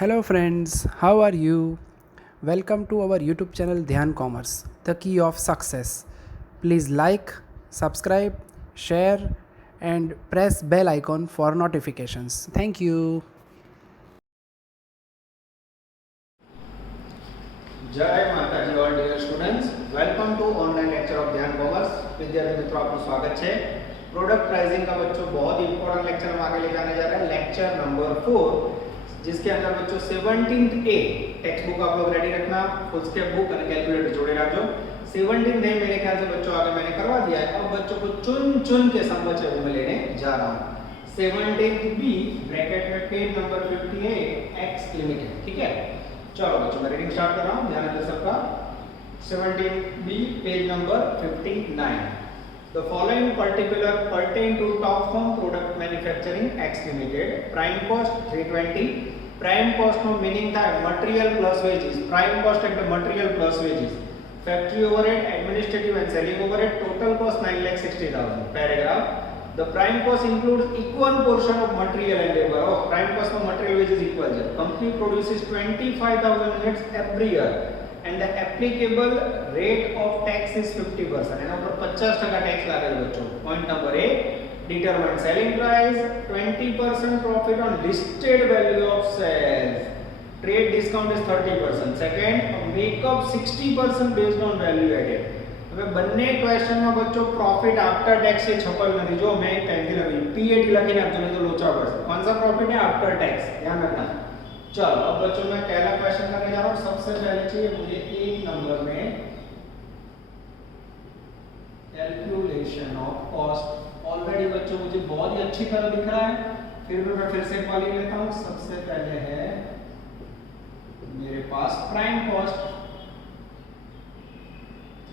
Hello, friends, how are you? Welcome to our YouTube channel Dhyan Commerce, the key of success. Please like, subscribe, share, and press bell icon for notifications. Thank you. जय माताजी all dear students welcome to online lecture of Dhyan commerce. विद्यार्थी मित्रों आपका स्वागत है। Product pricing का बच्चों बहुत ही इंपॉर्टेंट लेक्चर हम आगे ले जाने जा रहे हैं, लेक्चर नंबर 4, जिसके अंदर बच्चों 17th ए टेक्स्ट बुक आप लोग रेडी रखना, फुल स्केप बुक और कैलकुलेटर जोड़े रखो। 17th ए मेरे ख्याल से बच्चों आगे मैंने करवा दिया है, अब बच्चों को चुन चुन के सम बचे वो मैं लेने जा रहा हूं। 17th बी ब्रैकेट में पेज नंबर 58 एक्स लिमिटेड, ठीक है। चलो बच्चों मैं रीडिंग स्टार्ट कर रहा हूं, ध्यान दें सबका। 17B page number 59। The following particular pertain to top firm product manufacturing X limited. Prime cost 320. Prime cost no meaning થાય material plus wages. Prime cost એટલે material plus wages. Factory overhead, administrative and selling overhead. Total cost 9,60,000. Paragraph. The prime cost includes equal portion of material and labor. Oh, prime cost में material wages equal है. Company produces 25,000 units every year and the applicable rate of tax is 50%. એના ઉપર 50% tax લાગે છે બચ્ચો. Point number A, determine selling price, 20% profit on listed value of sales. Trade discount is 30%. Second, make up 60% based on value added. હવે બંને ક્વેશ્ચનમાં બચ્ચો profit after tax એ છપલ નથી, જો મેં પેનથી લખી પીએટી લખીને આપજો નહીં તો લોચા પડશે। कौन सा प्रॉफिट है आफ्टर टैक्स, ध्यान रखना। चलो अब बच्चों मैं पहला क्वेश्चन करने जा रहा हूं। सबसे पहले चाहिए मुझे 1 नंबर में कैलकुलेशन ऑफ कॉस्ट। ऑलरेडी बच्चों मुझे बहुत ही अच्छी तरह दिख रहा है, फिर भी मैं फिर से एक बार लिख लेता हूं। सबसे पहले है मेरे पास प्राइम कॉस्ट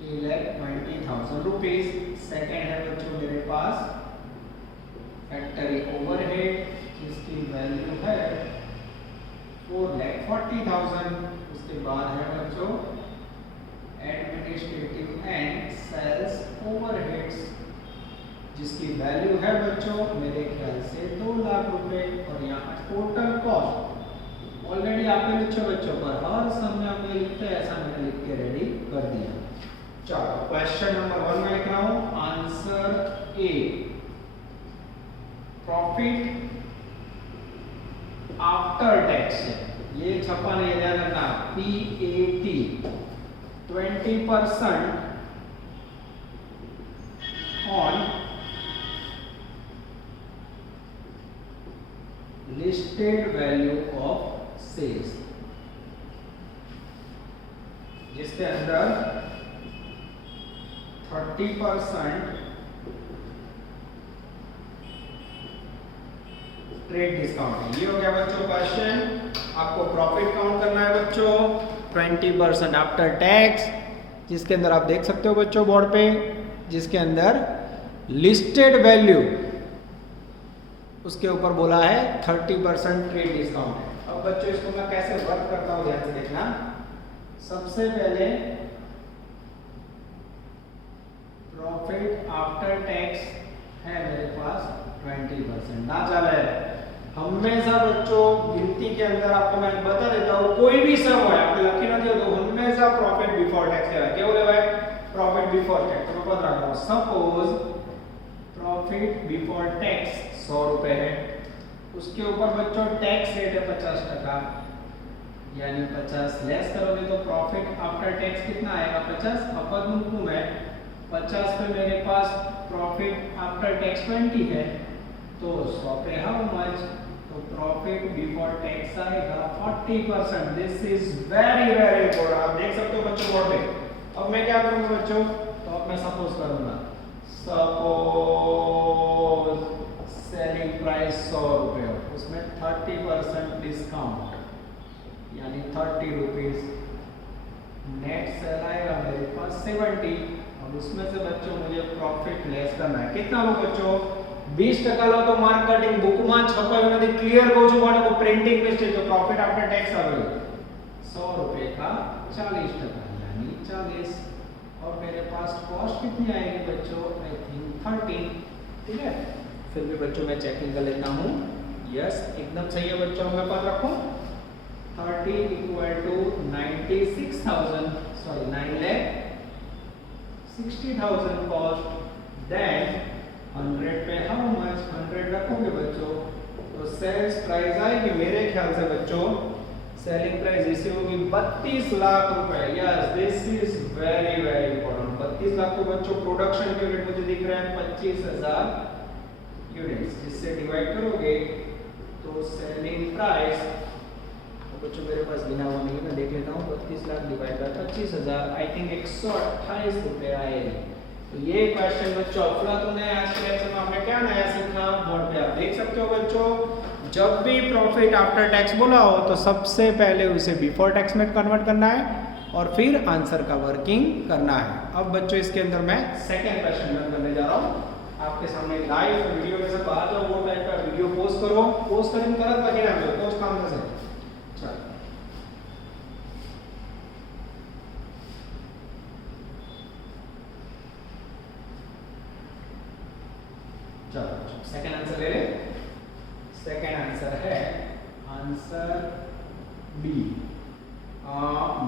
3,20,000 रुपीज। सेकेंड है बच्चों मेरे पास फैक्ट्री ओवरहेड जिसकी वैल्यू है 4,40,000। उसके बाद है बच्चों एडमिनिस्ट्रेटिव एंड सेल्स ओवरहेड्स जिसकी वैल्यू है बच्चों मेरे ख्याल से 2 लाख रुपए। और यहाँ टोटल कॉस्ट ऑलरेडी आपने लिखे बच्चों पर हर समय में लिखते हैं, ऐसा मैंने लिख के रेडी कर दिया। चलो क्वेश्चन नंबर 1 में लिख रहा हूं answer A. Profit after tax, ये छपा नहीं ध्यान रखना, PAT 20% on listed value of sales, जिसके अंदर 30% ट्रेड डिस्काउंट है। ये हो गया बच्चों क्वेश्चन। आपको प्रॉफिट काउंट करना है बच्चों 20% आफ्टर टैक्स, जिसके अंदर आप देख सकते हो बच्चों बोर्ड पे, जिसके अंदर लिस्टेड वैल्यू उसके ऊपर बोला है 30% ट्रेड डिस्काउंट है। अब बच्चों इसको मैं कैसे वर्क करता हूं ध्यान से देखना। सबसे पहले प्रॉफिट आफ्टर टैक्स है मेरे पास 20%, ना चले हमेशा बच्चों गिनती के अंदर आपको मैं बता देता हूं, कोई भी सम हो आपने लकी ना दिया तो हमेशा प्रॉफिट बिफोर टैक्स लेगा। क्या बोले भाई प्रॉफिट बिफोर टैक्स, तो पता रखो सपोज प्रॉफिट बिफोर टैक्स 100 रुपए है, उसके ऊपर बच्चों टैक्स रेट है 50%, यानी 50 लेस करोगे तो प्रॉफिट आफ्टर टैक्स कितना आएगा 50। अपद मुझको मैं 50 पे मेरे पास प्रॉफिट आफ्टर टैक्स 20 है, तो 100 पे हाउ मच, तो प्रॉफिट बिफोर टैक्स आएगा 40%। This is very very important, आप देख सकते हो बच्चों बोर्ड पे। अब मैं क्या करूंगा बच्चों, तो अब मैं सपोज करूंगा, सपोज सेलिंग प्राइस 100 रुपए, उसमें 30% डिस्काउंट यानी 30 रुपीज, नेट सेल आएगा मेरे पास 70। अब उसमें से बच्चों मुझे प्रॉफिट लेस करना है, कितना लो बच्चों 20% लो तो मार्केटिंग बुक में छपाયું નથી, क्लियर કહું છું બાળકો, પ્રિન્ટિંગ મિસ્ટેક, તો प्रॉफिट आफ्टर टैक्स आवेगा 100 रुपए का 40% यानी 40। और मेरे पास कॉस्ट कितनी आएगी बच्चों, आई थिंक 30, ठीक है। फिर भी बच्चों मैं चेकिंग कर लेता हूं, यस एकदम सही है बच्चों, मैं पास रखूं 30 equal to 96,000, sorry 9,60,000 cost, then 100 पे हाउ मच 100 रखोगे बच्चों तो सेल्स प्राइस आएगी मेरे ख्याल से बच्चों सेलिंग प्राइस इसे होगी 32 लाख रुपए। Yes this is very very important. 32 lakh को बच्चों प्रोडक्शन के रेट मुझे दिख रहा है 25,000 यूनिट्स, जिससे डिवाइड करोगे तो सेलिंग प्राइस बच्चों मेरे पास गिना हुआ नहीं है, मैं देख लेता हूँ 32 lakh divide by 25,000 I think 128 रुपए आएगी। तो ये क्वेश्चन बच्चों अफलातून है। आज के लेक्चर में हमने क्या नया सीखा बोर्ड पे आप देख सकते हो बच्चों, जब भी प्रॉफिट आफ्टर टैक्स बोला हो तो सबसे पहले उसे बिफोर टैक्स में कन्वर्ट करना है और फिर आंसर का वर्किंग करना है। अब बच्चों इसके अंदर मैं सेकंड क्वेश्चन रन करने जा रहा हूँ आपके सामने लाइव वीडियो में से बाहर जाओ वो टाइप का वीडियो पोस्ट करो, पोस्ट करने में गलत बाकी ना हो पोस्ट काम से चलो सेकंड आंसर ले ले। सेकंड आंसर है आंसर बी,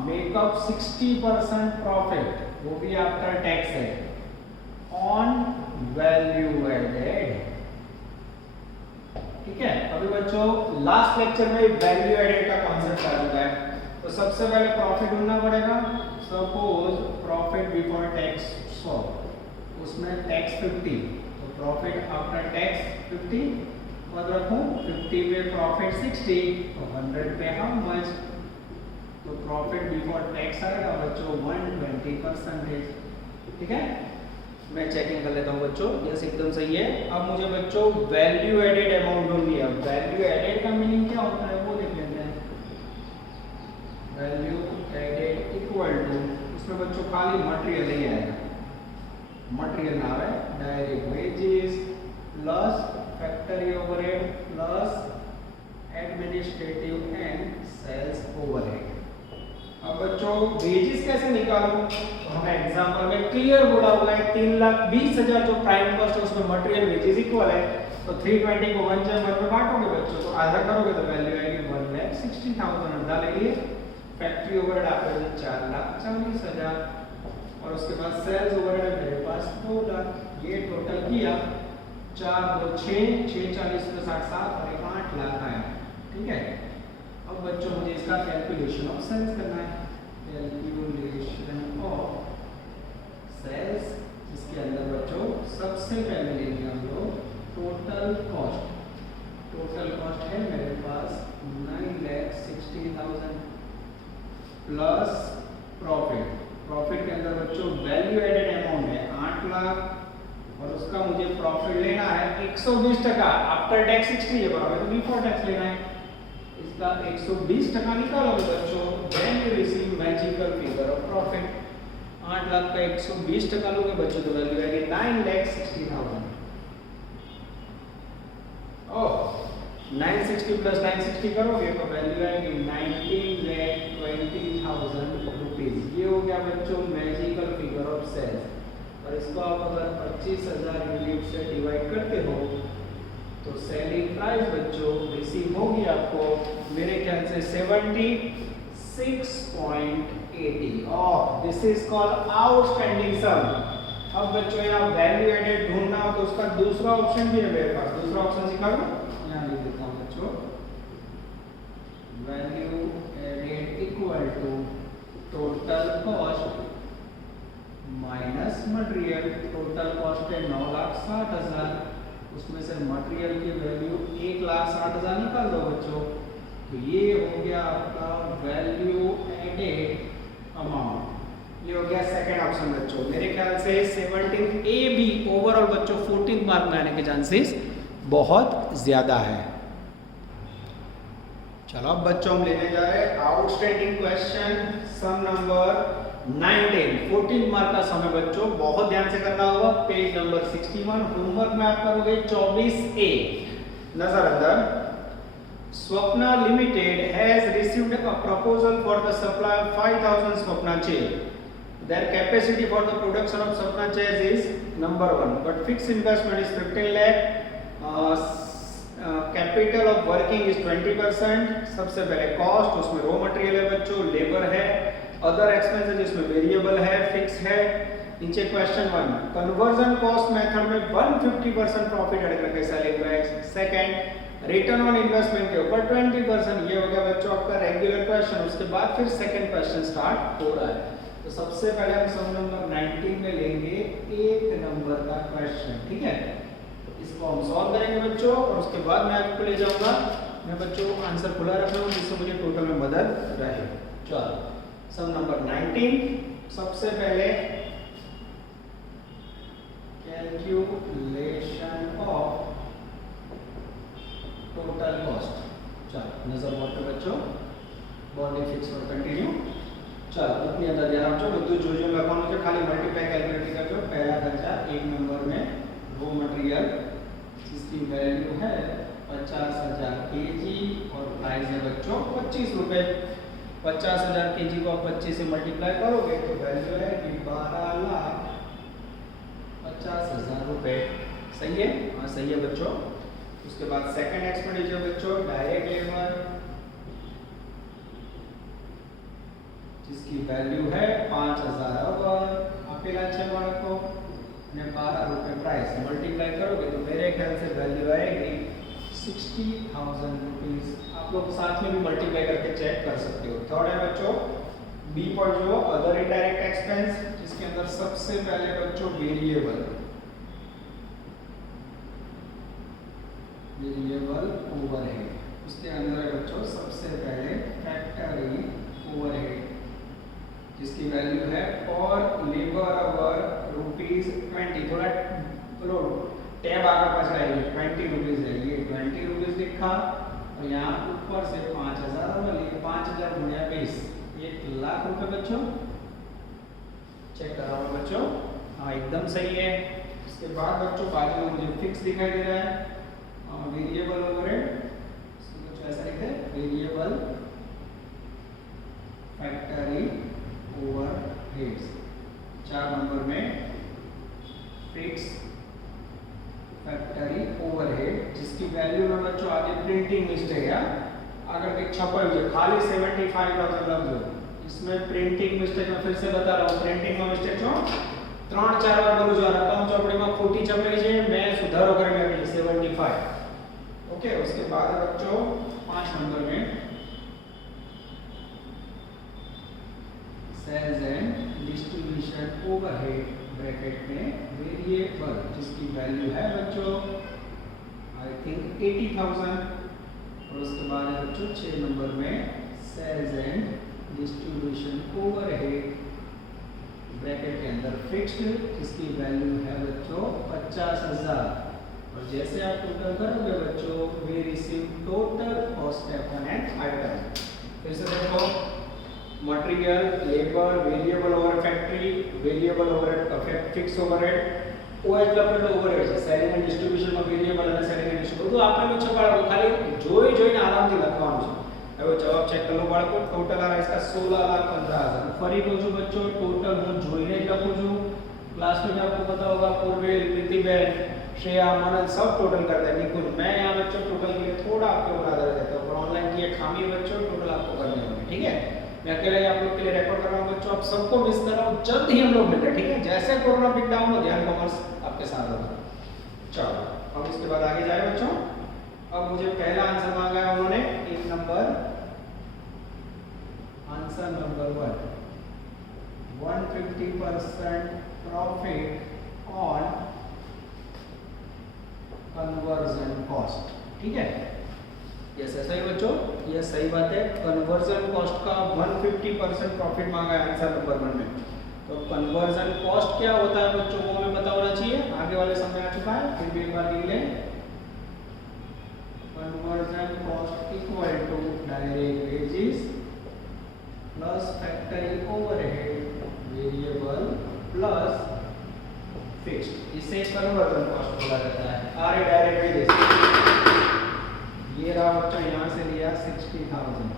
मेकअप 60% प्रॉफिट वो भी आफ्टर टैक्स है ऑन वैल्यू एडेड। ठीक है, अभी बच्चों लास्ट लेक्चर में वैल्यू एडेड का कॉन्सेप्ट आ चुका है तो सबसे पहले प्रॉफिट ढूंढना पड़ेगा। सपोज प्रॉफिट बिफोर टैक्स 100, उसमें टैक्स 50 तो प्रॉफिट आफ्टर टैक्स 50 और रखूं 50 पे प्रॉफिट 60 तो 100 पे हाउ मच तो प्रॉफिट बिफोर टैक्स आएगा बच्चों 120%। ठीक है, मैं चेकिंग कर लेता हूं बच्चों, यस एकदम सही है। अब मुझे बच्चों वैल्यू एडेड अमाउंट ढूंढनी है। वैल्यू एडेड का मीनिंग क्या होता है वो देख लेते हैं। वैल्यू एडेड इक्वल टू, इसमें बच्चों खाली मटेरियल नहीं आएगा, मटेरियल ना है direct wages plus factory overhead plus administrative and sales overhead. अब बच्चों वेजेस कैसे निकालूं तो हमें एग्जांपल में क्लियर बोला हुआ है 3,20,000 जो प्राइम कॉस्ट है उसमें मटेरियल वेजेस इक्वल है तो 320 को 1 में बांटोगे बच्चों तो आधा करोगे तो वैल्यू आएगी 1,60,000 आधा लेंगे। फैक्ट्री ओवरहेड आपका 4,40,000 और उसके बाद सेल्स ओवरहेड मेरे पास 2 लाख। ये टोटल किया 4 2 6 640 प्लस 8 7 और 8 लाख आया। ठीक है, अब बच्चों मुझे इसका कैलकुलेशन ऑफ सेल्स करना है। कैलकुलेशन ऑफ सेल्स, इसके अंदर बच्चों सबसे पहले लेंगे हम लोग टोटल कॉस्ट। टोटल कॉस्ट है मेरे पास 9,60,000 प्लस प्रॉफिट। प्रॉफिट के अंदर बच्चों वैल्यू एडेड अमाउंट है 8 लाख और उसका मुझे प्रॉफिट लेना है 120% आफ्टर टैक्स 60 है बराबर तो बिफोर टैक्स लेना है। इसका 120% निकालोगे बच्चों then you receive magical figure of profit. 8 lakh का 120% लोगे बच्चों तो वैल्यू आएगी 9,60,000। ओह 960 प्लस 960 करोगे तो वैल्यू आएगी 19,20,000 रुपीज। ये हो गया बच्चों मैजिकल फिगर ऑफ सेल्स और इसको आप अगर 25,000 यूनिट से डिवाइड करते हो तो सेलिंग प्राइस बच्चों रिसीव होगी आपको मेरे ख्याल से 76.80 और दिस इज कॉल्ड आउटस्टैंडिंग सम। अब बच्चों यहाँ वैल्यू एडेड ढूंढना हो तो उसका दूसरा ऑप्शन भी है मेरे पास। दूसरा ऑप्शन सिखा दूं, यहाँ लिख देता हूँ बच्चों value added equal to total cost minus material. Total cost है 9,60,000, उसमें से मटेरियल की वैल्यू 1,60,000 निकाल दो बच्चों तो ये हो गया आपका वैल्यू एडेड अमाउंट। ये हो गया सेकंड ऑप्शन बच्चों। मेरे ख्याल से 17 ए बी ओवरऑल बच्चों 14 मार्क में आने के चांसेस बहुत ज्यादा है। चलो अब बच्चों हम लेने जा रहे हैं आउटस्टैंडिंग क्वेश्चन सम नंबर 19। 14 मार्क का समय बच्चों बहुत ध्यान से करना होगा। पेज नंबर 61 होमवर्क में आप करोगे 24A। नजर अंदर Swapna Limited has received a proposal for the supply of 5,000 Swapna chairs. Their capacity for the production of Swapna chairs is number 1, but fixed investment is 15 lakh capital of working is 20%। सबसे पहले cost, उसमें raw material है बच्चों, labour है, other expenses जिसमें variable है, fix है। नीचे क्वेश्चन 1, कन्वर्जन कॉस्ट मेथड में 150% प्रॉफिट ऐड करके selling price. Second, return on investment के ऊपर 20%। ये हो गया बच्चों आपका रेगुलर क्वेश्चन। उसके बाद फिर सेकंड क्वेश्चन स्टार्ट हो रहा है। तो सबसे पहले हम सम नंबर 19 में लेंगे 1 नंबर का क्वेश्चन, ठीक है। इसको हम सॉल्व करेंगे बच्चों, और उसके बाद मैं आपको ले जाऊंगा। मैं बच्चों आंसर खुला रख रहा हूँ जिससे मुझे टोटल में मदद रहे। चलो सम नंबर 19, सबसे पहले कैलकुलेशन ऑफ टोटल कॉस्ट। चलो नजर बोर्ड पे बच्चों, बॉडी फिक्स और कंटिन्यू। चलो अपनी अंदर ध्यान रखो, બધું જોજો લખવાનું છે, ખાલી મલ્ટીપ્લાય કેલ્ક્યુલેટ કરજો। पहला खर्चा 1 नंबर में रॉ मटेरियल जिसकी वैल्यू है 50,000 केजी और प्राइस है बच्चों 25 रुपए। 50,000 केजी को आप 25 से मल्टीप्लाई करोगे तो वैल्यू है 12,50,000 रुपए। सही है? हाँ सही है बच्चों। उसके बाद सेकंड एक्सपेंडिचर बच्चों डायरेक्ट लेबर जिसकी वैल्यू है 5,000 अवर अकेला छे बाळको ने 12 रुपए प्राइस मल्टीप्लाई करोगे तो मेरे ख्याल से वैल्यू आएगी 60,000 रुपीस। आप लोग साथ में भी मल्टीप्लाई करके चेक कर सकते हो। थर्ड है बच्चों बी पर जो अदर इनडायरेक्ट एक्सपेंस, जिसके अंदर सबसे पहले बच्चों वेरिएबल ओवरहेड, उसके अंदर है बच्चों सबसे पहले फैक्टरी ओवरहेड जिसकी वैल्यू है और लेबर आवर ₹20। थोड़ा चलो टैब आगे पास आएगी, 20 रुपीज है, ये 20 रुपीज लिखा और यहाँ ऊपर से 5,000 और ये 5,000 गुणिया 20, 1,00,000 रुपए बच्चों। चेक कराओ बच्चों, हाँ एकदम सही है। इसके बाद बच्चों बाजू में मुझे फिक्स दिखाई दे रहा है, वेरिएबल ओवरहेड, कुछ ऐसा लिखते हैं वेरिएबल फैक्टरी ओवरहेड्स। 4 नंबर में फिक्स फैक्टरी ओवरहेड जिसकी वैल्यू में बच्चों आगे प्रिंटिंग मिस्टेक है, अगर एक छपा हुई है खाली 75,000 लग दो, इसमें प्रिंटिंग मिस्टेक में फिर से बता रहा हूँ, प्रिंटिंग में मिस्टेक छो 3-4 बार बोलू जो रकम चौपड़ी में खोटी छपेली है, मैं सुधारो करके आपी 75। ओके उसके बाद बच्चों 5 नंबर में sales and distribution overhead bracket में वेरिएबल जिसकी वैल्यू है बच्चों आई थिंक 80,000। और उसके बाद है बच्चों 6 नंबर में sales and distribution overhead bracket के अंदर फिक्स्ड जिसकी वैल्यू है बच्चों 50,000। और जैसे आप टोटल करोगे बच्चों we receive total cost upon an item. फिर से देखो material, labour, variable over factory, variable overhead, fix overhead, ओ એટલા પેલો ઓવरहेड છે, સેલિંગ એન્ડ ડિસ્ટ્રીબ્યુશન માં વેરિએબલ અને સેલિંગ એન્ડ ડિસ્ટ્રીબ્યુશન બધું આપેલું છે બાળકો, ખાલી જોઈને આરામથી લખવાનું છે। હવે જવાબ ચેક કરો બાળકો, ટોટલ આ इसका 16,15,000। ફરી કહું છું બચ્ચો ટોટલ હું જોઈને જ લખું છું। क्लास में आपको पता होगा पूर्वेल, प्रीतिबेन, श्रेया, मनन सब टोटल करते हैं, निकुल मैं यहाँ बच्चों टोटल के लिए थोड़ा आपके ऊपर आधार देता हूँ, पर ऑनलाइन की ये खामी बच्चों टोटल आपको करनी होगी, ठीक है। मैं अकेला ही आप लोग के लिए रिकॉर्ड कर रहा हूँ बच्चों, आप सबको मिस कर रहा हूँ, जल्द ही हम लोग मिलते हैं, ठीक है। जैसे कोरोना पिक डाउन हो ध्यान कॉमर्स आपके साथ होगा। चलो अब इसके बाद आगे जाए बच्चों। अब मुझे पहला आंसर मांगा है उन्होंने 1 number, answer number 1 150% profit on conversion cost, ठीक है। यस ऐसा ही बच्चों, ये सही बात है। कन्वर्जन कॉस्ट का 150% प्रॉफिट मांगा है आंसर नंबर 1 में। तो कन्वर्जन कॉस्ट क्या होता है बच्चों को हमें पता होना चाहिए, आगे वाले समय आ चुका है, फिर भी एक बार लिख लें। Conversion cost equal to direct wages plus factory overhead variable plus fixed, इसे कन्वर्जन कॉस्ट बोला जाता है। आर डायरेक्ट वेजेस, ये रहा बच्चों यहाँ से लिया 60,000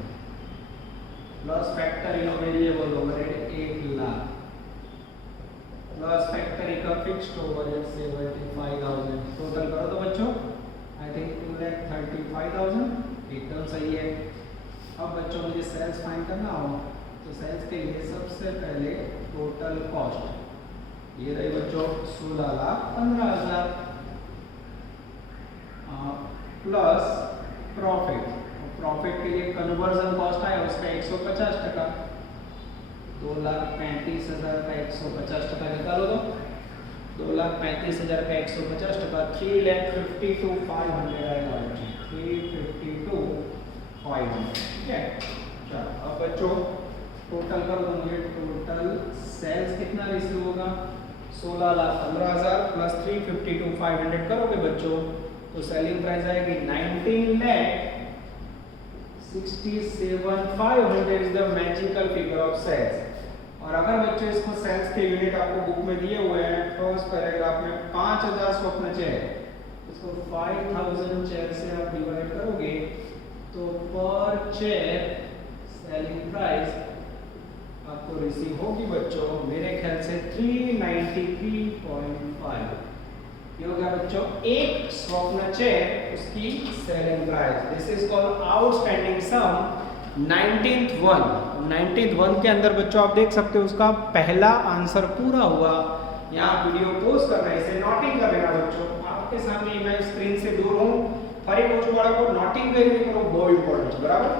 plus factory no variable overhead 1,00,000 plus factory का फिक्स्ड ओवरहेड 75,000। टोटल करो तो बच्चों आई थिंक 2,35,000 एकदम सही है। अब बच्चों मुझे सेल्स फाइंड करना हो तो सेल्स के लिए सबसे पहले टोटल कॉस्ट ये रही बच्चों 16,15,000 प्लस प्रॉफिट के लिए कन्वर्जन कॉस्ट आया उसका 150%, 2,35,000 का 150% निकालो तो 2,35,000 का 150%, 3,52,500 आएगा बच्चों, 352,500। ठीक है, चलो अब बच्चों टोटल कर दो मुझे। टोटल सेल्स कितना रिसीव होगा 16,15,000 प्लस 352,500 करोगे बच्चों तो सेलिंग प्राइस आएगी 19,67,500 is the magical figure of sales. और अगर बच्चों इसको सेल्स के यूनिट आपको बुक में दिए हुए हैं फर्स्ट पैराग्राफ में 5,000 स्वप्न चेयर, इसको 5,000 चेयर से आप डिवाइड करोगे तो पर चेयर सेलिंग प्राइस आपको रिसीव होगी बच्चों मेरे ख्याल से 393.5। ये हो गया बच्चों एक स्वप्न चेयर उसकी selling price. This is called outstanding sum 19th one के अंदर बच्चों आप देख सकते हो उसका पहला आंसर पूरा हुआ। यहाँ वीडियो पोस्ट करना है, इसे नोटिंग कर लेना बच्चों। आपके सामने मैं स्क्रीन से दूर हूँ, फरी कोचवाड़ा को नोटिंग करो, बहुत इंपॉर्टेंट, बराबर।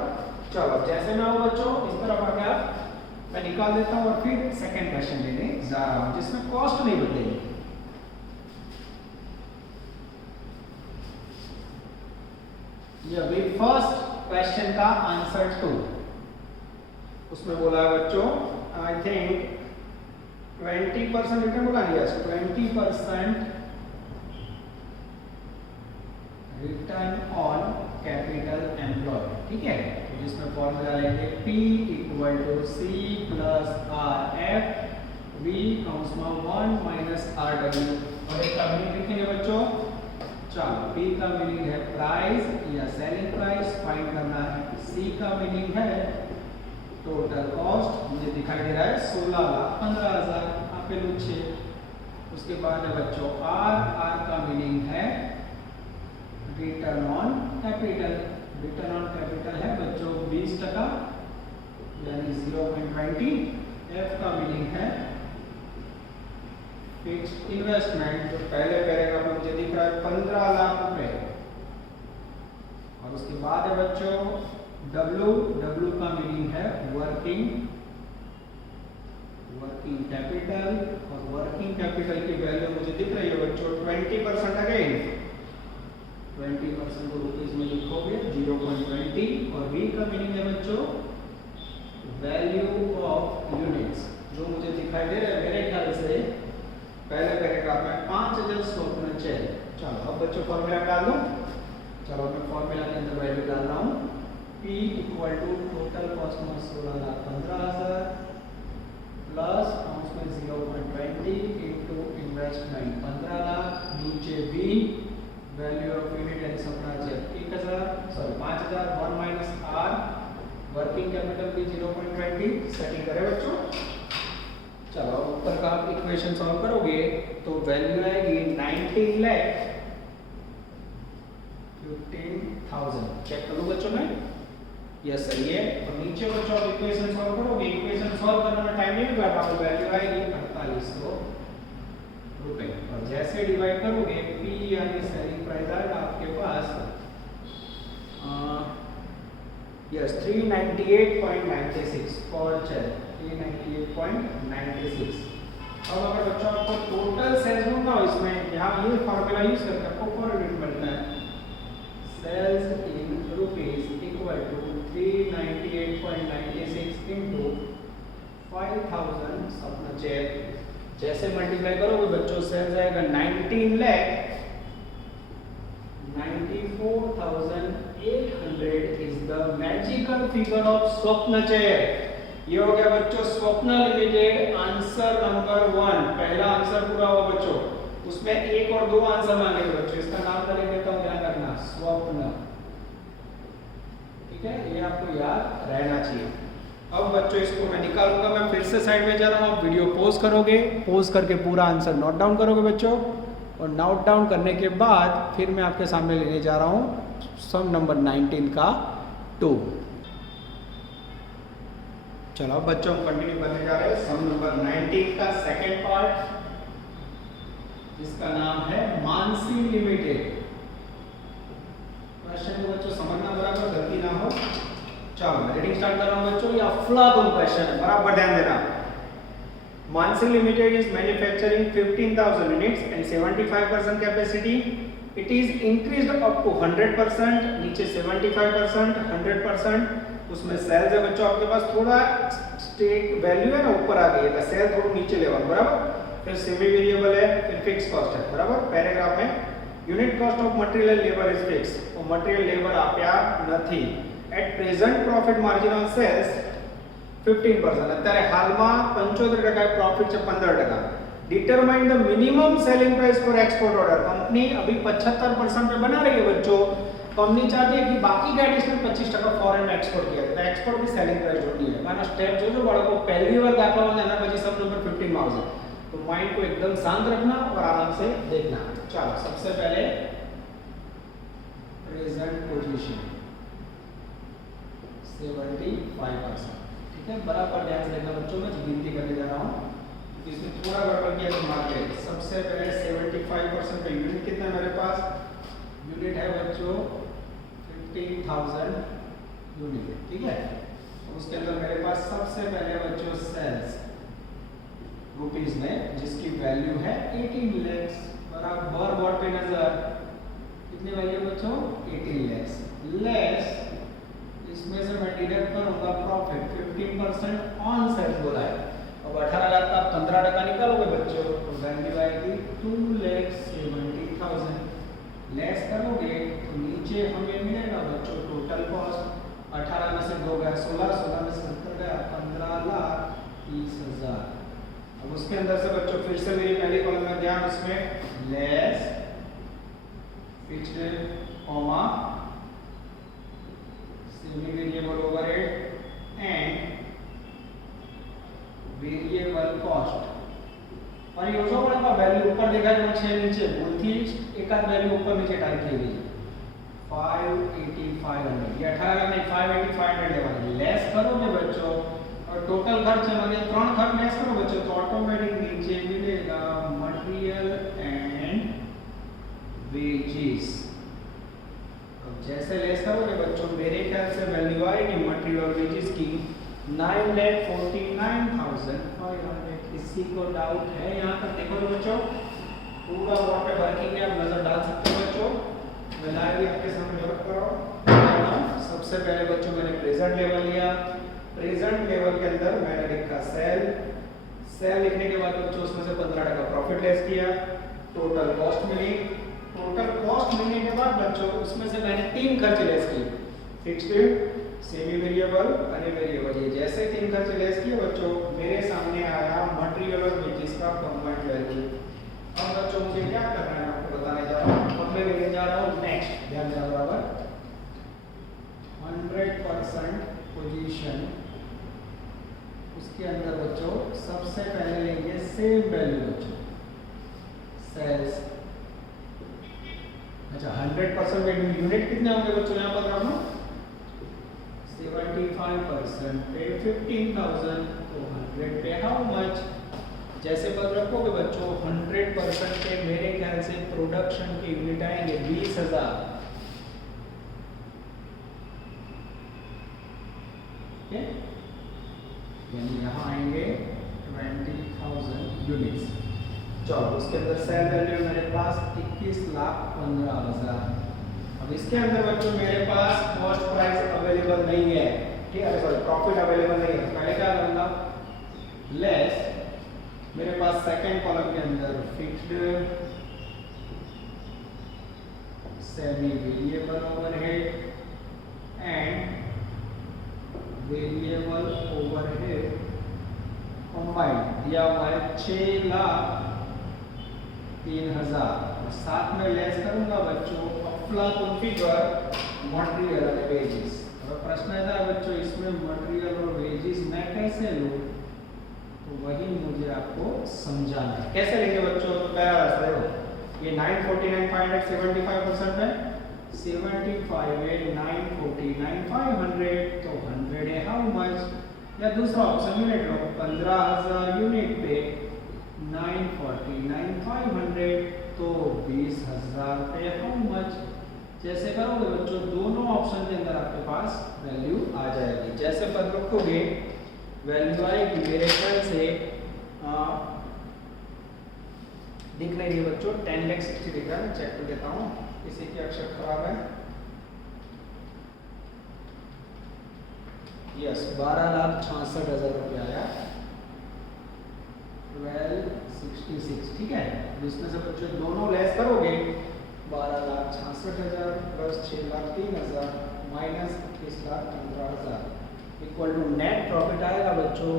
चलो जैसे मैं हूँ बच्चों इस तरफ आके मैं निकाल देता हूँ और फिर सेकंड क्वेश्चन लेने जा रहा हूँ जिसमें कॉस्ट नहीं बदलेगी। ये अभी फर्स्ट क्वेश्चन का आंसर 2 उसमें बोला है बच्चों आई थिंक 20% रिटर्न बोला नहीं, 20% रिटर्न ऑन कैपिटल एम्प्लॉयड। ठीक है, तो जिसमें फॉर्मूला लेंगे P equal to C plus RF V काउंस में 1 माइनस RW और एक का मीनिंग लिखेंगे बच्चों। चलो P का मीनिंग है प्राइस या सेलिंग प्राइस, फाइंड करना है। C का मीनिंग है टोटल कॉस्ट, मुझे दिखाई दे रहा है 16,15,000 आप पे नीचे। उसके बाद है बच्चों R का मीनिंग है return on capital. Return on capital है बच्चों 20% यानी 0.20। F का मीनिंग है फिक्स्ड इन्वेस्टमेंट, जो पहले पैराग्राफ में मुझे दिख रहा है 15 लाख रुपए। और उसके बाद है बच्चों W का मीनिंग है वर्किंग कैपिटल और वर्किंग कैपिटल की वैल्यू मुझे दिख रही है बच्चों 20% अगेन 20% को रुपीज में लिखोगे 0.20। और V का मीनिंग है बच्चों वैल्यू ऑफ यूनिट्स, जो मुझे दिखाई दे रहा है मेरे ख्याल से पहले पैराग्राफ में 5,000 स्वप्न चेयर। चलो अब बच्चों फॉर्मूला डाल दो। चलो मैं फॉर्मूला के अंदर वैल्यू डाल रहा हूँ P equal to total cost में 16,15,000 प्लस उसमें 0.20 इनटू इन्वेस्टमेंट 15 लाख, नीचे V value of unit and supply chair 5,000 1 minus R working capital की 0.20 सेटिंग करें बच्चों। चलो ऊपर का आप इक्वेशन सॉल्व करोगे तो वैल्यू आएगी 19,15,000। चेक करो बच्चों में, यस सही है। और नीचे बच्चों आप इक्वेशन सॉल्व करोगे, इक्वेशन सॉल्व करने में टाइम नहीं लगेगा, वैल्यू आएगी 4800 रुपए। और जैसे डिवाइड करोगे P यानी सेलिंग प्राइस आएगा आपके पास यस 398.96 पर चेयर 398.96। अब अगर बच्चों आपको टोटल सेल्स ढूंढना हो इसमें यहाँ ये फॉर्मूला यूज करके आपको 4 यूनिट मिलता है। Sales in rupees equal to 398.96 into 5,000 Sapna chair. जैसे मल्टीप्लाई करोगे बच्चों सेल्स आएगा 19,94,800 is the magical figure of स्वप्न चेयर। ये हो गया बच्चों स्वप्न लिमिटेड आंसर नंबर 1। पहला आंसर पूरा हुआ बच्चों, उसमें 1 और 2 आंसर मांगे थे बच्चों। इसका नाम लिख देता हूं, ध्यान रखना स्वप्न। ठीक है, ये आपको याद रहना चाहिए। अब बच्चों इसको मैं निकालूंगा, मैं फिर से साइड में जा रहा हूँ, वीडियो पॉज करोगे, पॉज करके पूरा आंसर नोट डाउन करोगे बच्चों। और नोट डाउन करने के बाद फिर मैं आपके सामने लेने जा रहा हूँ सम नंबर 19 का 2। चलो अब बच्चों हम कंटिन्यू करने जा रहे हैं सम नंबर 19 का सेकंड पार्ट, जिसका नाम है मानसी लिमिटेड। क्वेश्चन को बच्चों समझना बराबर, गलती ना हो। चलो मैं रीडिंग स्टार्ट कर रहा हूं बच्चों। ये अफलातून क्वेश्चन है, बराबर ध्यान देना। Mansi limited is manufacturing 15,000 units and 75% capacity. It is increased up to 100%, नीचे 75%, 100%। उसमें सेल्स है बच्चों आपके पास, थोड़ा स्टेक वैल्यू है ना ऊपर आ गई है, सेल थोड़ा नीचे लेवल, बराबर। फिर सेमी वेरिएबल है, फिर फिक्स कॉस्ट है, बराबर। पैराग्राफ में unit cost of material labour is fix, और मटेरियल लेबर આપ્યા નથી। At present profit margin on sales 15%, અત્યારે હાલમાં 75% પ્રોફિટ છે 15%। Determine the minimum selling price for export order. Company अभी 75% पे बना रही है बच्चों। कंपनी चाहती है कि बाकी का एडिशनल 25% फॉरेन में एक्सपोर्ट किया जाए, तो एक्सपोर्ट की सेलिंग प्राइस जोड़नी है। माना स्टेप जो बाળકો पहली बार दाखला में जाना પછી सब नंबर 15 में આવશે, तो माइंड को एकदम शांत रखना और आराम से देखना। चलो सबसे पहले प्रेजेंट पोजीशन 75%, ठीक है, बराबर ध्यान से देखना बच्चों। मैं गिनती करने जा रहा हूँ, इसमें थोड़ा गड़बड़ किया तो मार दे। सबसे पहले 75% पे यूनिट कितना है मेरे पास? यूनिट है बच्चों 15,000 यूनिट, ठीक है। उसके अंदर मेरे पास सबसे पहले बच्चों सेल्स रुपीस में, जिसकी वैल्यू है 18 लाख। बराबर बोर्ड पे नजर, कितनी वैल्यू बच्चों? 18 लाख लेस, इसमें से मैं डिडक्ट करूंगा प्रॉफिट 15% ऑन सेल्स बोला है। अब 18 लाख का 15% निकालोगे बच्चों तो वैल्यू आएगी 2,70,000। लेस करोगे तो नीचे हमें मिलेगा बच्चों टोटल कॉस्ट। 18 में से 2 गया 16, 16 में से 70 गया 15,30,000। अब उसके अंदर से बच्चों फिर से मेरी पहली कॉलम में ध्यान, उसमें less fixed comma semi variable overhead and variable cost. और ये जो बड़ा का वैल्यू ऊपर देखा है 6 नीचे भूल थी, एक आध वैल्यू ऊपर नीचे टाइप की गई 58500। ये 18 नहीं 58500 लेवल। लेस करोगे बच्चों और टोटल खर्च है मतलब 3 खर्च लेस करो बच्चों तो ऑटोमेटिक नीचे मिलेगा मटेरियल एंड वेजेस। अब जैसे लेस करोगे बच्चों मेरे ख्याल से वैल्यू आएगी मटेरियल और वेजेस की 9,49,500। किसी को डाउट है यहाँ तक? देखो बच्चों पूरा बोर्ड पे वर्किंग है, आप नजर डाल सकते हो बच्चों। मैं लाइव आपके सामने वर्क कर रहा हूँ। सबसे पहले बच्चों मैंने प्रेजेंट लेवल लिया। प्रेजेंट लेवल के अंदर मैंने लिखा सेल। सेल लिखने के बाद बच्चों उसमें से 15% प्रॉफिट लेस किया। टोटल कॉस्ट मिली। टोटल कॉस्ट मिलने के बाद बच्चों उसमें से मैंने 3 खर्च लेस किए, फिक्स्ड, सेमी वेरिएबल और वेरिएबल। ये जैसे 3 खर्च लेस किए बच्चों मेरे सामने आया मटेरियल और वेजेस का कंबाइंड वैल्यू। अब बच्चों मुझे क्या करना है आपको बताने जा रहा हूँ। अब मैं लेने जा रहा हूँ नेक्स्ट, ध्यान देना बराबर 100% पोजीशन। उसके अंदर बच्चों सबसे पहले लेंगे सेम वैल्यू बच्चों सेल्स। अच्छा 100% में यूनिट कितने होंगे बच्चों यहाँ पर रखना 75% पे 15,000 तो 100 पे हाउ मच। जैसे पद रखोगे बच्चों 100% पे मेरे ख्याल से प्रोडक्शन के यूनिट आएंगे 20,000। यानी यहाँ आएंगे 20,000 यूनिट्स। चलो उसके अंदर सेल वैल्यू मेरे पास 21,15,000। अब इसके अंदर बच्चों मेरे पास कॉस्ट प्राइस अवेलेबल नहीं है, ठीक है, सॉरी प्रॉफिट अवेलेबल नहीं है। पहले क्या करूंगा लेस, मेरे पास सेकंड कॉलम के अंदर fixed semi variable overhead and variable overhead combined दिया हुआ है 6,03,000। साथ में लेस करूंगा बच्चों अफलातून फिगर मटेरियल और वेजेस। अब प्रश्न था बच्चों इसमें मटेरियल और वेजेस मैं कैसे लूं, तो वही मुझे आपको समझाना है। कैसे लेंगे बच्चों? तो पहला रास्ता देखो, ये 949,575% है, 75 है 949 500 तो 100 है हाउ मच, या दूसरा ऑप्शन यूनिट लो 15,000 यूनिट पे 949 500 तो 20,000 पे हाउ मच। जैसे करोगे बच्चों दोनों ऑप्शन के अंदर आपके पास वैल्यू आ जाएगी। जैसे पद रखोगे वैल्यू आएगी मेरे ख्याल से दिख रही है बच्चों 10,60,000 दिख रहा है, चेक कर देता हूँ किसी के अक्षर खराब है। यस 12,66,000 रुपया आया 1266, ठीक है। इसमें से बच्चों दोनों लेस करोगे 12,66,000 plus 6,03,000 minus 21,15,000 equal to net profit आएगा बच्चों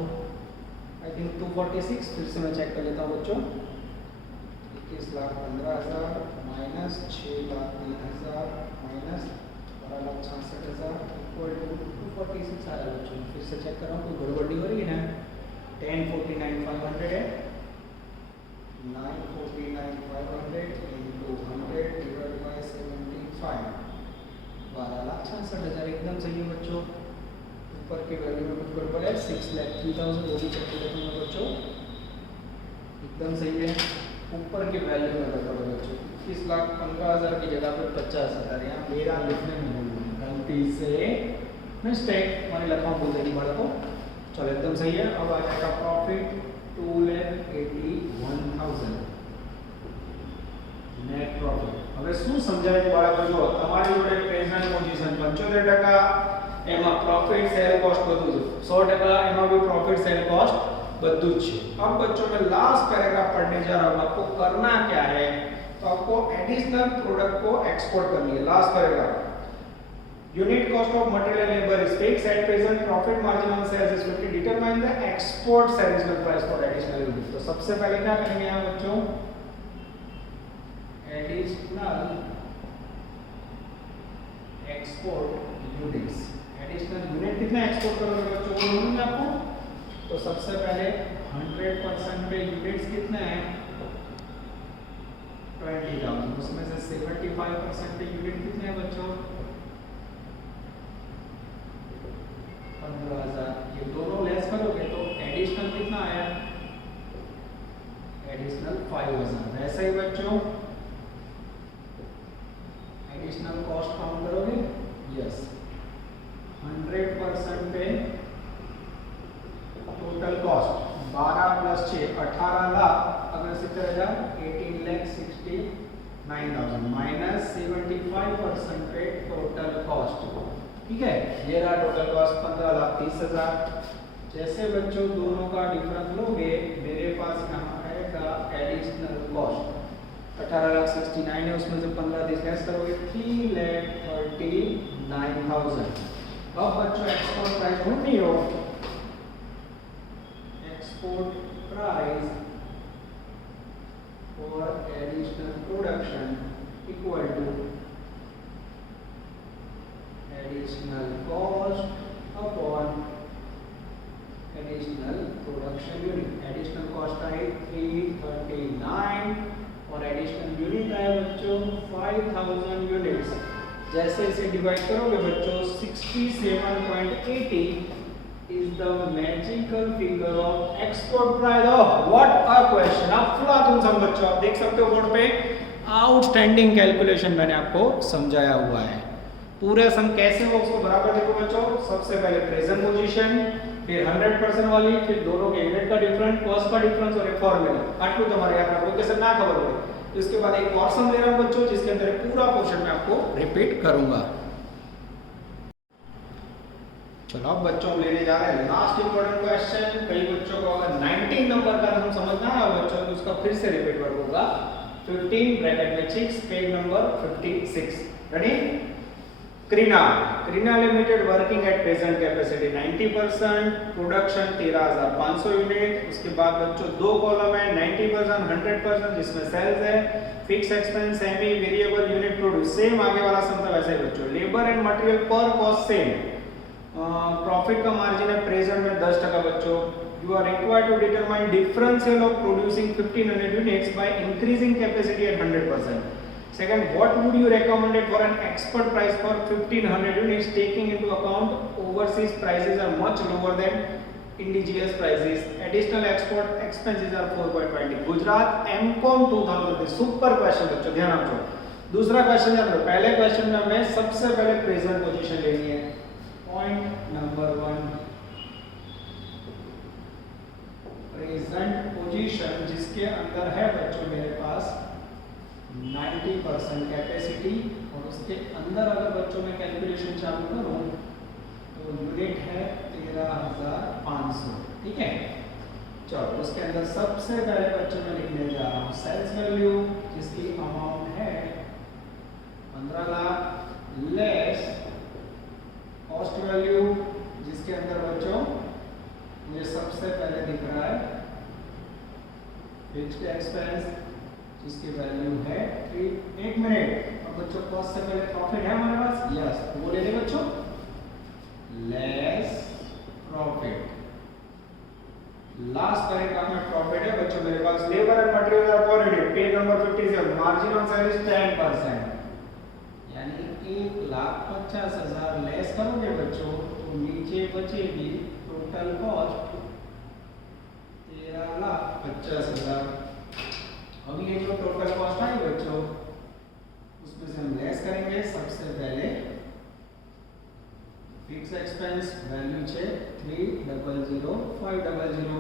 आई थिंक 246। फिर से मैं चेक कर लेता हूँ बच्चों 21,15,000 माइनस 6,03,000 माइनस 12,66,000 इक्वल टू 246 आया बच्चों। फिर से चेक कर रहा हूँ कोई गड़बड़ी हो रही है ना। 1049,500 है 949,500 into 100 divided by 75 12,66,000 एकदम सही है बच्चों। ऊपर के वैल्यू में कुछ गड़बड़ है 6,03,000 वो भी चेक कर लेते हैं बच्चों, एकदम सही है। ऊपर के वैल्यू में गड़बड़ है बच्चों 21,15,000 की जगह पर 50,000 यहाँ मेरा लिखने में भूल गलती से मिस्टेक मैंने लिखा बोल देनी बड़ा को। चलो एकदम सही है। अब आ जाएगा प्रॉफिट 2,81,000 नेट प्रॉफिट। હવે શું સમજાય છે બાળકો જો તમારી જોડે પ્રેઝન્ટ પોઝિશન 75% એમાં પ્રોફિટ સેલ કોસ્ટ બધું છે 100% એમાં भी प्रॉफिट सेल कॉस्ट બધું જ છે। अब बच्चों में लास्ट पैराग्राफ पढ़ने जा रहा हूं, आपको करना क्या है तो आपको एडिशनल प्रोडक्ट को एक्सपोर्ट करनी है। Last paragraph Unit cost of material and labor is fixed at present. Profit margin on sales is 50. Determine the export additional price for additional units. तो सबसे पहले क्या करेंगे यहाँ बच्चों additional export units। additional unit कितने एक्सपोर्ट करोगे बच्चों वो बोलूँगा आपको। तो सबसे पहले 100% पे यूनिट्स कितने हैं 20,000, उसमें से 75% पे यूनिट कितने हैं बच्चों 15,000। ये दोनों लेस करोगे तो एडिशनल कितना आया एडिशनल 5,000। वैसे ही बच्चों एडिशनल कॉस्ट काउंट करोगे यस 100% पे टोटल कॉस्ट 12 प्लस 6 18 लाख अगर 70,000 18,69,000 माइनस 75% पे टोटल कॉस्ट, ठीक है। ये रहा टोटल कॉस्ट 15,30,000। जैसे बच्चों दोनों का डिफरेंस लोगे मेरे पास यहाँ आएगा एडिशनल कॉस्ट 18,69,000 है उसमें से 15,30 लेस करोगे 3,39,000। अब बच्चों एक्सपोर्ट प्राइस ढूंढनी हो export price for additional production equal to additional cost upon additional production unit। additional cost है 339 और additional unit है बच्चों 5,000 units। जैसे इसे डिवाइड करोगे बच्चों 67.80 is the magical figure of export price। oh what a question। आप फुलातून सम बच्चों आप देख सकते हो बोर्ड पे आउटस्टैंडिंग कैलकुलेशन मैंने आपको समझाया हुआ है। पूरे सम कैसे हो उसको बराबर देखो बच्चों। सबसे पहले प्रेजेंट पोजीशन फिर 100% वाली फिर दोनों के यूनिट का डिफरेंस कॉस्ट का डिफरेंस और एक फॉर्मूला आटलू तुम्हारे याद रखो कैसे ना खबर हो। इसके बाद एक और सम ले रहा हूं बच्चों जिसके अंदर पूरा पोर्शन मैं आपको रिपीट करूंगा। चलो अब बच्चों लेने जा रहे हैं लास्ट इंपॉर्टेंट क्वेश्चन। कई बच्चों को अगर 19 नंबर का हम समझना है बच्चों तो उसका फिर से रिपीट वर्क होगा 15 ब्रैकेट में 6 page number 56। Ready. Kreena limited working at present capacity 90%, production 13,500 unit. उसके बाद बच्चों दो कॉलम है 90%, 100% जिसमें सेल्स है, fix expense, semi variable, unit produce same. आगे वाला सम था वैसे ही बच्चों। लेबर एंड मटेरियल पर कॉस्ट सेम। प्रॉफिट का मार्जिन है प्रेजेंट में 10% बच्चों। You are required to determine differential of producing 1500 units by increasing capacity at 100%। Second, what would you recommend it for an expert price for 1500 units, taking into account overseas prices are much lower than indigenous prices. Additional export expenses are 4.20. Gujarat MCom 2000 super question बच्चों, ध्यान रखो। दूसरा question है, पहले question में हमें सबसे पहले प्रेजेंट पोजीशन लेनी है। पॉइंट नंबर 1, प्रेजेंट पोजीशन जिसके अंदर है बच्चों मेरे पास 90% कैपेसिटी, और उसके अंदर अगर बच्चों में कैलकुलेशन चालू करूं तो यूनिट है 13,500। ठीक है, चलो उसके अंदर सबसे पहले बच्चों में लिखने जा रहा हूं सेल्स वैल्यू जिसकी अमाउंट है 15 लाख लेस कॉस्ट वैल्यू जिसके अंदर बच्चों मुझे सबसे पहले दिख रहा है फिक्स्ड एक्सपेंस जिसकी वैल्यू है 3। 1 मिनट, और बच्चों कॉस्ट से पहले प्रॉफिट है हमारे पास, यस, वो ले ले बच्चों, लेस प्रॉफिट। लास्ट करेक्ट आपका प्रॉफिट है बच्चों मेरे पास। Labour and material are provided, page number 57, margin on sale is 10%, यानी 1,50,000 लेस करोगे बच्चों तो नीचे बचेगी टोटल कॉस्ट 13,50,000। अभी ये जो टोटल कॉस्ट आई बच्चों उसमें से हम लेस करेंगे सबसे पहले फिक्स एक्सपेंस वैल्यू है 3,00,500।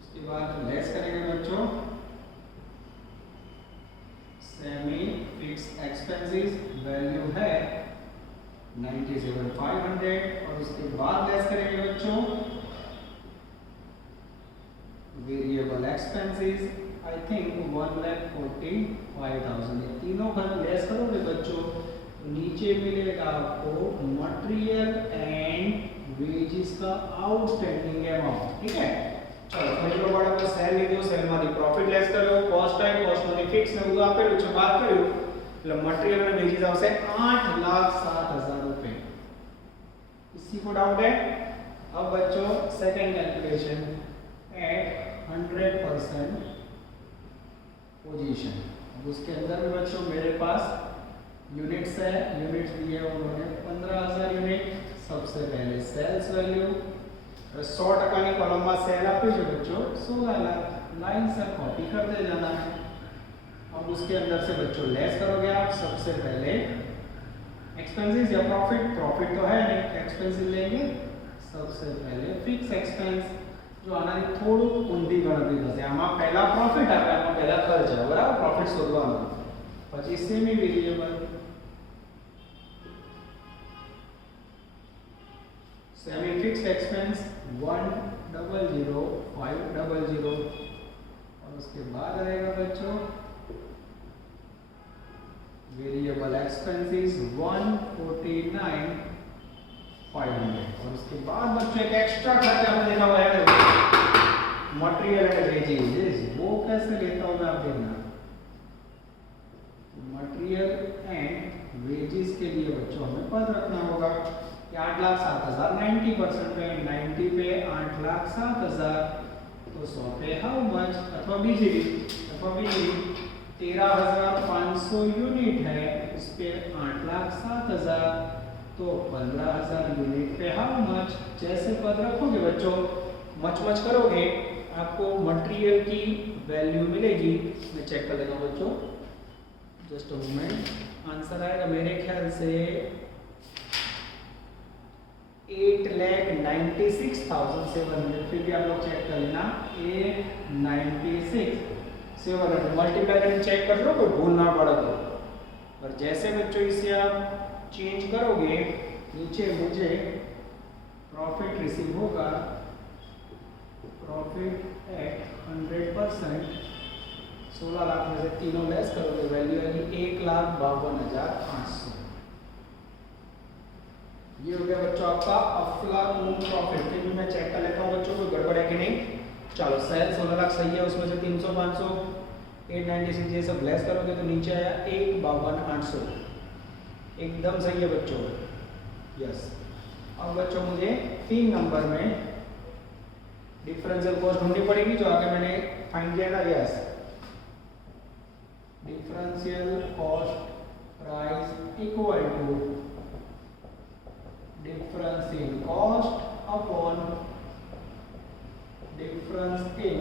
उसके बाद लेस करेंगे बच्चों सेमी फिक्स एक्सपेंसेस वैल्यू है 97,500, और उसके बाद लेस करेंगे बच्चों वेरिएबल एक्सपेंसेस आई थिंक 1,45,000। ये तीनों का लेस करोगे बच्चों तो नीचे मिलेगा आपको मटेरियल एंड वेजेस का आउटस्टैंडिंग अमाउंट। ठीक है, चलो पहिलो वाला को सेल લીધો, સેલ માંથી પ્રોફિટ લેસ કર્યો, કોસ્ટ આવી, કોસ્ટ માંથી ફિક્સ ને બધું આપેલું છે, બાદ કર્યું એટલે મટીરીયલ અને વેજીસ આવશે 8,07,000 रुपए। किसी को डाउट है? अब बच्चों सेकंड कैलकुलेशन एट 100% पोजीशन, अब उसके अंदर में बच्चों मेरे पास यूनिट्स है, यूनिट्स दिए उन्होंने 15,000 यूनिट। सबसे पहले सेल्स वैल्यू 100% की कॉलम में सेल आप बच्चों 16 लाख, लाइन से कॉपी करते जाना है। अब उसके अंदर से बच्चों लेस करोगे आप सबसे पहले एक्सपेंसेस या प्रॉफिट, प्रॉफिट तो है नहीं, एक्सपेंसेस लेंगे सबसे पहले फिक्स एक्सपेंस जो आनानी थोड़ું ઊંધી ગણતરી થશે। આમાં પહેલા પ્રોફિટ આવે, આમાં પહેલા ખર્ચ આવે, બરાબર, પ્રોફિટ શોધવાનો, પછી semi variable semi fixed expense 1,00,500, और उसके बाद रहेगा बच्चों वेरिएबल एक्सपेंसेस 149,500, और उसके बाद बच्चों एक एक्स्ट्रा खर्च आपने देखा हुआ है मटेरियल एंड वेजेस। वो कैसे लेता हूं मैं आप देखना। मटेरियल एंड वेजेस के लिए बच्चों हमें पता रखना होगा कि 8,07,000 90% पे, 90 पे 8,07,000 तो 100 पे हाउ मच, अथवा बीजी 13,500 यूनिट है, उस पे 8,07,000 तो 15,000 यूनिट पे हाउ मच। जैसे पद रखोगे बच्चों, मच करोगे आपको मटेरियल की वैल्यू मिलेगी। मैं चेक कर लेता हूँ बच्चों, जस्ट अ मोमेंट। आंसर आएगा मेरे ख्याल से 8,96,700। फिर भी आप लोग चेक कर लेना 896,700 मल्टीप्लाई करके चेक कर लो, कोई भूल ना पड़ा तो। और जैसे बच्चों इसे आप चेंज करोगे नीचे मुझे प्रॉफिट रिसीव होगा, प्रॉफिट एट 100%, 16 लाख में से तीनों लेस करोगे वैल्यू आएगी 1,52,800। ये हो गया बच्चों आपका अफलातून प्रॉफिट। फिर भी मैं चेक कर लेता हूँ बच्चों कोई गड़बड़ है कि नहीं। चलो सेल 16 लाख सही है, उसमें से 300, 500, 896 ये सब लेस करोगे तो नीचे आया 1,52,800, एकदम सही है बच्चों, यस। अब बच्चों मुझे 3 नंबर में डिफरेंशियल कॉस्ट ढूंढनी पड़ेगी जो आगे मैंने फाइंड किया था, yes. Differential cost price equal to difference in cost upon difference in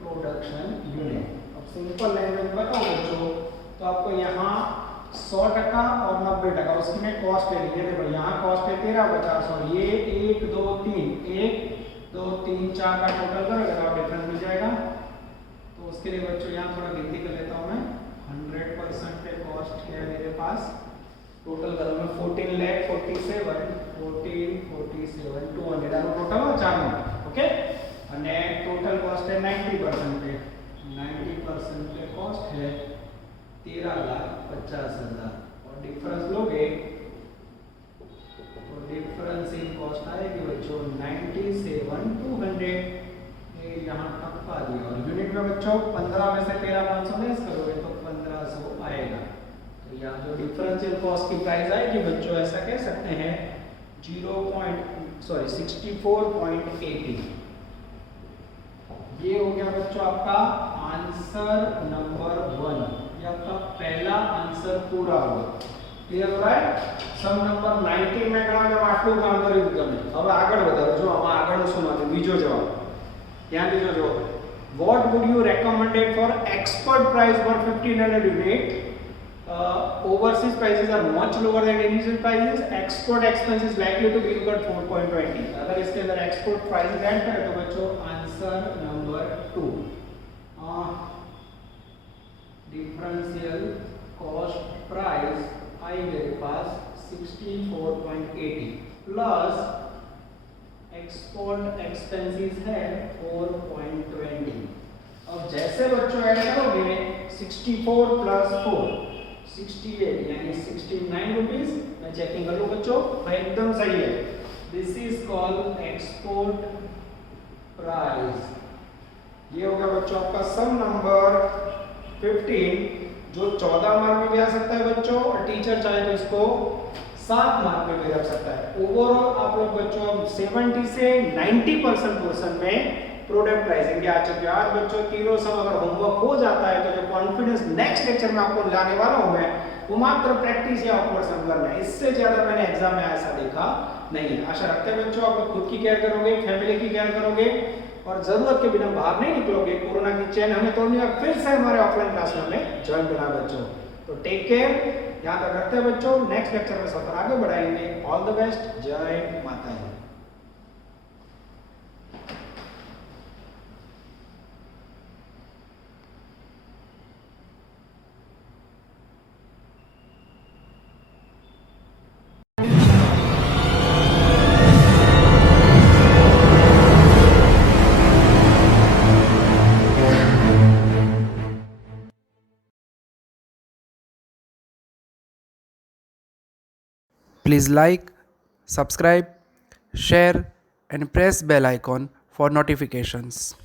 production unit. अब सिंपल लैंग्वेज बताओ बच्चों, तो आपको यहाँ 100% और 90% उसकी में कॉस्ट ले लीजिए। देखो यहाँ कॉस्ट है 1350 और ये 1 2 3 4 का टोटल करोगे तो डिफरेंस मिल जाएगा। तो उसके लिए बच्चों यहाँ थोड़ा गिनती कर लेता हूँ मैं। 100% पे कॉस्ट है मेरे पास, टोटल करूँ मैं 14,47,200 टोटल 4 मिनट। ओके, અને टोटल कॉस्ट है 90% पे, 90% पे कॉस्ट है 13,50,000 और डिफरेंस लोगे तो डिफरेंस इन कॉस्ट आएगी बच्चों 97,200। ये यहाँ टपका दिया और यूनिट में बच्चों 15 में से 13,500 लेस करोगे तो 1500 आएगा। तो यहाँ जो डिफरेंस इन कॉस्ट की प्राइस आएगी बच्चों ऐसा कह सकते हैं 64.80। ये हो गया बच्चों आपका आंसर नंबर 1, ये आपका पहला आंसर पूरा हुआ। क्लियर हो रहा है? सम नंबर 19 में गणा आटલું કામ કર્યું તમે। હવે આગળ વધારો જો આમાં આગળનો શું આવે બીજો જવાબ ધ્યાન દીજો। જો what would you recommended for export price for 1500 unit? Overseas prices are much lower than initial prices, export expense is likely to be equal 4.20। अगर इसके अंदर एक्सपोर्ट प्राइस ऐड करें तो बच्चों answer number 2 differential cost price I मेरे पास 64.80 plus export expenses है 4.20। अब जैसे बच्चों ऐड करोगे 64 प्लस 4 68 यानी 69 रुपीस। मैं चेकिंग कर लूं बच्चों, एकदम सही है। This is called export price. ये हो गया बच्चों आपका सम नंबर 15 जो 14 मार्क में भी आ सकता है बच्चों और टीचर चाहे तो इसको 7 मार्क में भी रख सकता है। ओवरऑल आप लोग बच्चों 70 से 90% पोर्शन में प्रोडक्ट प्राइसिंग के आ चुके हैं। आज बच्चों तीनों सम अगर होमवर्क हो जाता है तो जो कॉन्फिडेंस नेक्स्ट लेक्चर में आपको लाने वाला हूं मैं वो मात्र प्रैक्टिस या ऑफकोर्स सम करना है, इससे ज्यादा मैंने एग्जाम में ऐसा देखा नहीं है। आशा रखते हैं बच्चों आप लोग खुद की केयर करोगे, फैमिली की केयर करोगे और जरूरत के बिना बाहर नहीं निकलोगे। कोरोना की चैन हमें तोड़नी है, फिर से हमारे ऑफलाइन क्लास में हमें ज्वाइन करना बच्चों। तो टेक केयर, यहाँ तक रखते हैं बच्चों, नेक्स्ट लेक्चर में सफर आगे बढ़ाएंगे। ऑल द बेस्ट, जय माता दी। Please like, subscribe, share and press bell icon for notifications.